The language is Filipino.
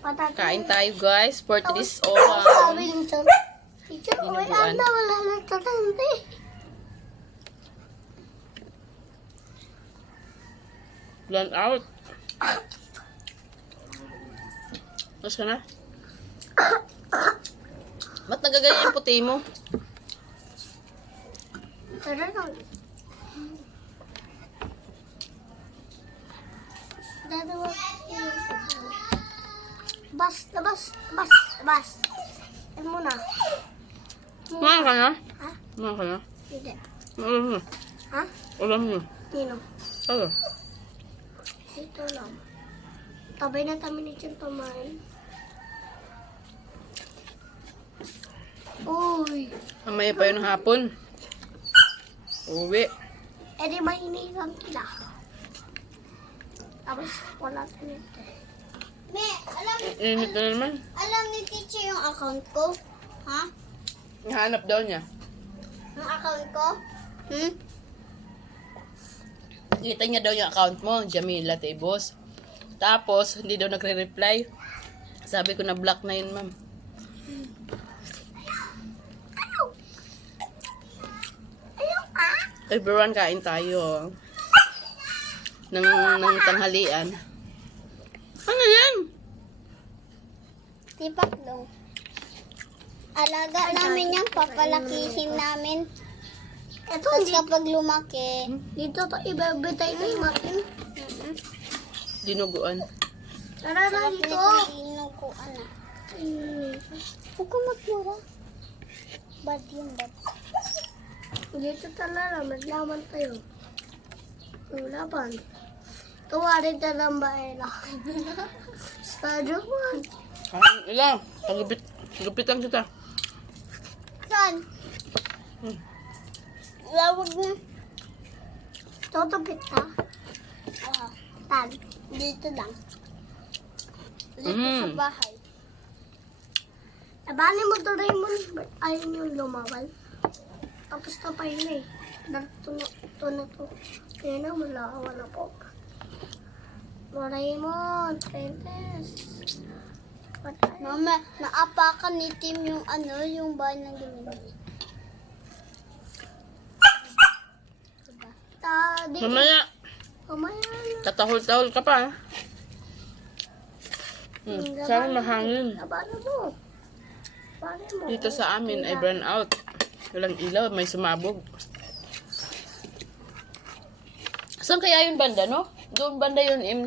Kain tayo guys for this Sabi nito. Teacher, uwi Dinuguan. na. Wala na tatante. Blend out. Mas ka na? Ba't nagaganyan yung puti mo? Tara lang. Dalawa. Bas. Yan muna. Kumain ka na? Ha? Kumain ka na? Hindi. Alam mo. Ha? Alam mo. Nino? Ano? Ito lang. Tabay na kami ni Chan kumain. Uy. Mamaya pa yun ng hapon. Uwi. Eh di mahinigang sila. Tapos wala tinito. Me, Init na naman. alam ni teacher yung account ko? Ha? Nahanap daw niya. Yung account ko? Kita niya daw yung account mo, Jamila Tebos. Tapos, hindi daw nagre-reply. Sabi ko na block na yun, ma'am. Everyone, kain tayo. Ng tanghalian. Ano yan? Tipak dong. Alaga namin yan, papalakihin namin. Tapos kapag lumaki, dito to ibabitay na yung makin. Dinuguan. Tara na dito. Dinuguan na. Huwag ka magmura. Bad yun, bad. Dito talaga, maglaman tayo. Laban. Tuwarin na lang ba Stado man. Kain ilang. Pagupitan kita. Saan? Lawag na. Tutupit ka? Oo. Tan. Dito lang. Dito sa bahay. Abali mo to, Raymond. Ba't ayaw niyong lumawal? Tapos na pa yun eh. Ito na to. Kaya na, malawa na po. Raymond, Princess. Mama, naapakan ni Tim yung yung bahay ng gawin. Mamaya. Mamaya na. Tatahol-tahol ka pa. Sana mahangin. Abala mo. Abala mo. Dito sa amin ay burn out. Walang ilaw, may sumabog. Saan kaya yung banda, no? Doon banda yun, Im.